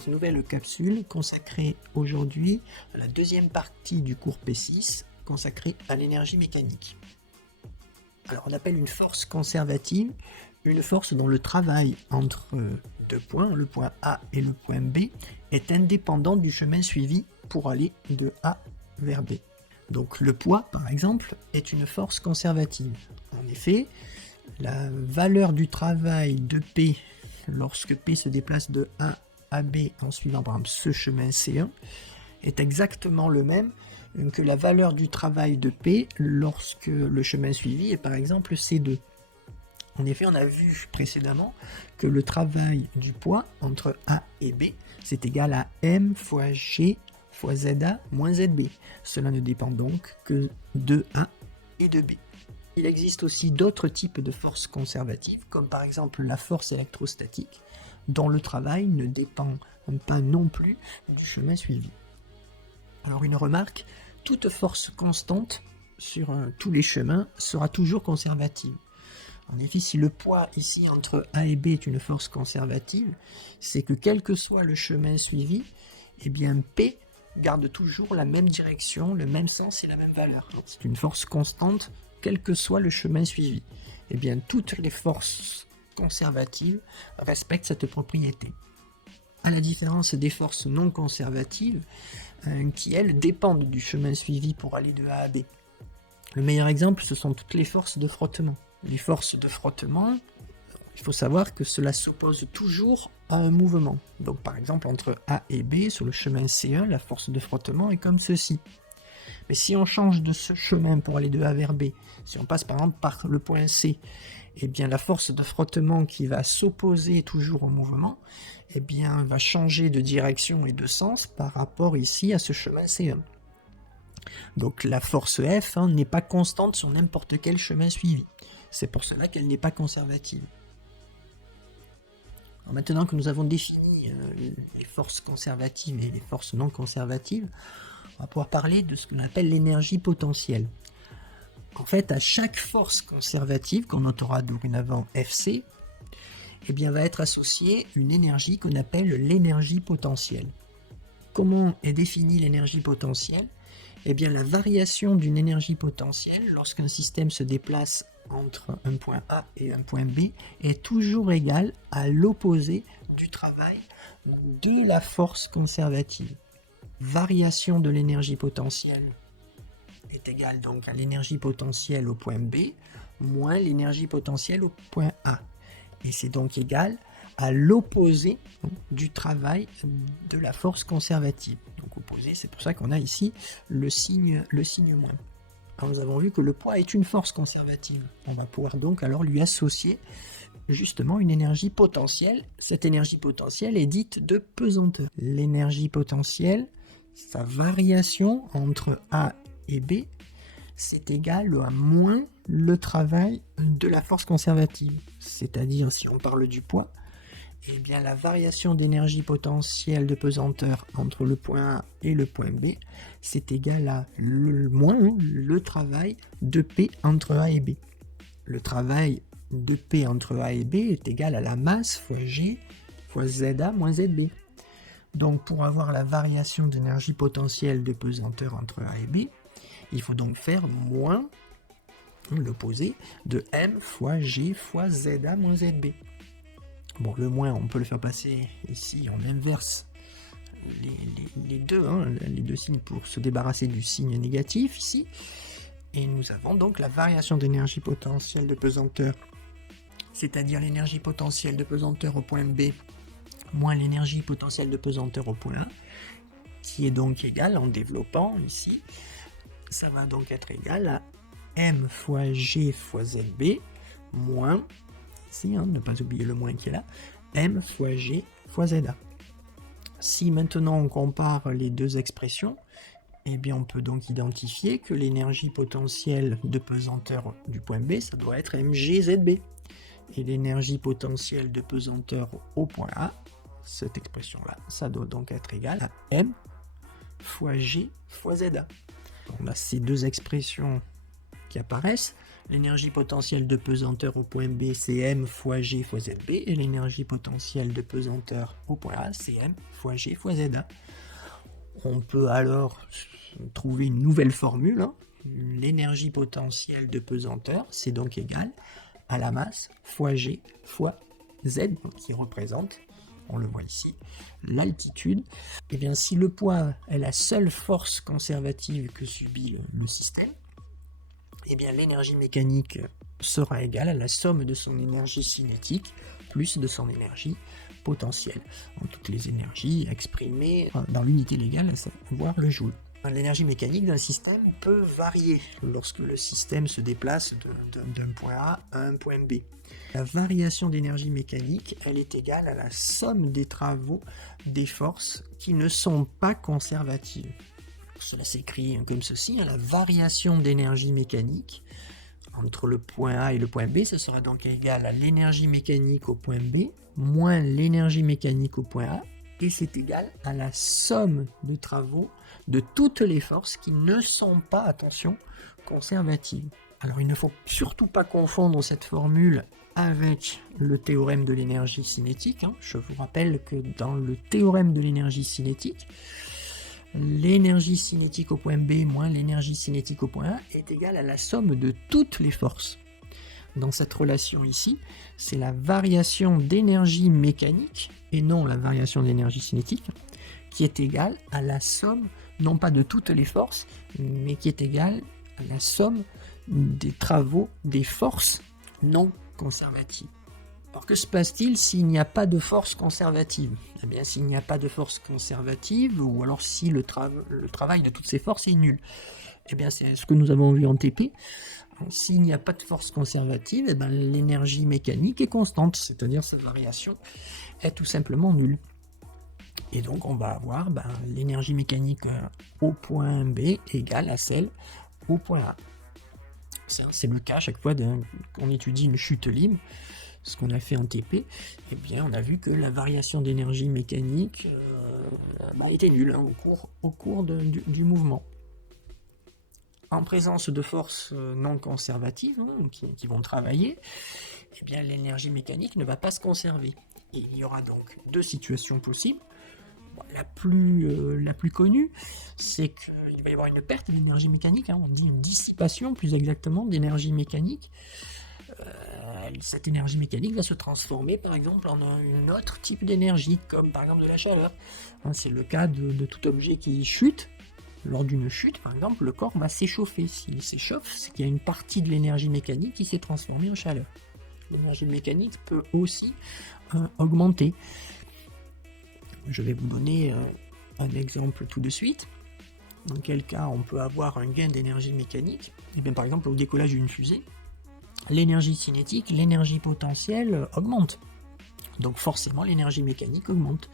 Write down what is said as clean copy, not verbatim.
cette nouvelle capsule consacrée aujourd'hui à la deuxième partie du cours P6 consacrée à l'énergie mécanique. Alors on appelle une force conservative une force dont le travail entre deux points, le point A et le point B, est indépendant du chemin suivi pour aller de A vers B. Donc le poids, par exemple, est une force conservative. En effet, la valeur du travail de P lorsque P se déplace de A à B en suivant par exemple ce chemin C1 est exactement le même que la valeur du travail de P lorsque le chemin suivi est par exemple C2. En effet, on a vu précédemment que le travail du poids entre A et B, c'est égal à M fois G fois ZA moins ZB. Cela ne dépend donc que de A et de B. Il existe aussi d'autres types de forces conservatives, comme par exemple la force électrostatique, dont le travail ne dépend pas non plus du chemin suivi. Alors une remarque, toute force constante sur tous les chemins sera toujours conservative. En effet, si le poids ici entre A et B est une force conservative, c'est que quel que soit le chemin suivi, eh bien P garde toujours la même direction, le même sens et la même valeur. C'est une force constante, quel que soit le chemin suivi. Eh bien, toutes les forces conservatives respectent cette propriété. À la différence des forces non conservatives, qui elles dépendent du chemin suivi pour aller de A à B. Le meilleur exemple, ce sont toutes les forces de frottement. Les forces de frottement, il faut savoir que cela s'oppose toujours à un mouvement. Donc par exemple, entre A et B, sur le chemin C1, la force de frottement est comme ceci. Mais si on change de ce chemin pour aller de A vers B, si on passe par exemple par le point C, eh bien la force de frottement qui va s'opposer toujours au mouvement, eh bien va changer de direction et de sens par rapport ici à ce chemin C1. Donc la force F n'est pas constante sur n'importe quel chemin suivi. C'est pour cela qu'elle n'est pas conservative. Alors maintenant que nous avons défini les forces conservatives et les forces non conservatives, on va pouvoir parler de ce qu'on appelle l'énergie potentielle. En fait, à chaque force conservative, qu'on notera dorénavant Fc, eh bien, va être associée une énergie qu'on appelle l'énergie potentielle. Comment est définie l'énergie potentielle ? Eh bien, la variation d'une énergie potentielle lorsqu'un système se déplace entre un point A et un point B est toujours égale à l'opposé du travail de la force conservative. Variation de l'énergie potentielle est égale donc à l'énergie potentielle au point B moins l'énergie potentielle au point A. Et c'est donc égal à l'opposé du travail de la force conservative. Donc opposé, c'est pour ça qu'on a ici le signe moins. Alors nous avons vu que le poids est une force conservative. On va pouvoir donc alors lui associer justement une énergie potentielle. Cette énergie potentielle est dite de pesanteur. L'énergie potentielle, sa variation entre A et B, c'est égal à moins le travail de la force conservative. C'est-à-dire, si on parle du poids, eh bien la variation d'énergie potentielle de pesanteur entre le point A et le point B, c'est égal à moins le travail de P entre A et B. Le travail de P entre A et B est égal à la masse fois G fois ZA moins ZB. Donc pour avoir la variation d'énergie potentielle de pesanteur entre A et B, il faut donc faire moins l'opposé de M fois G fois ZA moins ZB. Bon, le moins, on peut le faire passer ici, on inverse les deux signes pour se débarrasser du signe négatif ici. Et nous avons donc la variation d'énergie potentielle de pesanteur, c'est-à-dire l'énergie potentielle de pesanteur au point B moins l'énergie potentielle de pesanteur au point A, qui est donc égale, en développant ici, ça va donc être égal à M fois G fois ZB moins, ici, ne pas oublier le moins qui est là, M fois G fois ZA. Si maintenant on compare les deux expressions, eh bien on peut donc identifier que l'énergie potentielle de pesanteur du point B, ça doit être MGZB. Et l'énergie potentielle de pesanteur au point A, cette expression-là, ça doit donc être égal à M fois G fois ZA. On a ces deux expressions qui apparaissent. L'énergie potentielle de pesanteur au point B, c'est m fois g fois zb, et l'énergie potentielle de pesanteur au point A, c'est m fois g fois za. On peut alors trouver une nouvelle formule, hein. L'énergie potentielle de pesanteur, c'est donc égal à la masse fois g fois z, qui représente, on le voit ici, l'altitude. Et bien si le poids est la seule force conservative que subit le système, et bien l'énergie mécanique sera égale à la somme de son énergie cinétique plus de son énergie potentielle. Donc, toutes les énergies exprimées dans l'unité légale, à savoir le joule. L'énergie mécanique d'un système peut varier lorsque le système se déplace d'un point A à un point B. La variation d'énergie mécanique, elle est égale à la somme des travaux des forces qui ne sont pas conservatives. Cela s'écrit comme ceci, la variation d'énergie mécanique entre le point A et le point B, ce sera donc égal à l'énergie mécanique au point B moins l'énergie mécanique au point A, et c'est égal à la somme des travaux de toutes les forces qui ne sont pas, attention, conservatives. Alors il ne faut surtout pas confondre cette formule avec le théorème de l'énergie cinétique. Je vous rappelle que dans le théorème de l'énergie cinétique, l'énergie cinétique au point B moins l'énergie cinétique au point A est égale à la somme de toutes les forces. Dans cette relation ici, c'est la variation d'énergie mécanique, et non la variation d'énergie cinétique, qui est égale à la somme, non pas de toutes les forces, mais qui est égale à la somme des travaux des forces non conservatives. Alors que se passe-t-il s'il n'y a pas de force conservative? Eh bien, s'il n'y a pas de force conservative, ou alors si le travail de toutes ces forces est nul. Eh bien, c'est ce que nous avons vu en TP. S'il n'y a pas de force conservative, eh bien, l'énergie mécanique est constante, c'est-à-dire cette variation est tout simplement nulle. Et donc, on va avoir l'énergie mécanique au point B égale à celle au point A. C'est le cas à chaque fois qu'on étudie une chute libre, ce qu'on a fait en TP, eh bien on a vu que la variation d'énergie mécanique était nulle au cours du mouvement. En présence de forces non conservatives qui vont travailler, eh bien l'énergie mécanique ne va pas se conserver. Et il y aura donc deux situations possibles. La plus connue, c'est qu'il va y avoir une perte d'énergie mécanique, on dit une dissipation plus exactement d'énergie mécanique. Cette énergie mécanique va se transformer par exemple en un autre type d'énergie, comme par exemple de la chaleur. C'est le cas de tout objet qui chute. Lors d'une chute, par exemple, le corps va s'échauffer. S'il s'échauffe, c'est qu'il y a une partie de l'énergie mécanique qui s'est transformée en chaleur. L'énergie mécanique peut aussi augmenter. Je vais vous donner un exemple tout de suite. Dans quel cas on peut avoir un gain d'énergie mécanique? Et bien, par exemple, au décollage d'une fusée, l'énergie cinétique, l'énergie potentielle augmente. Donc forcément, l'énergie mécanique augmente.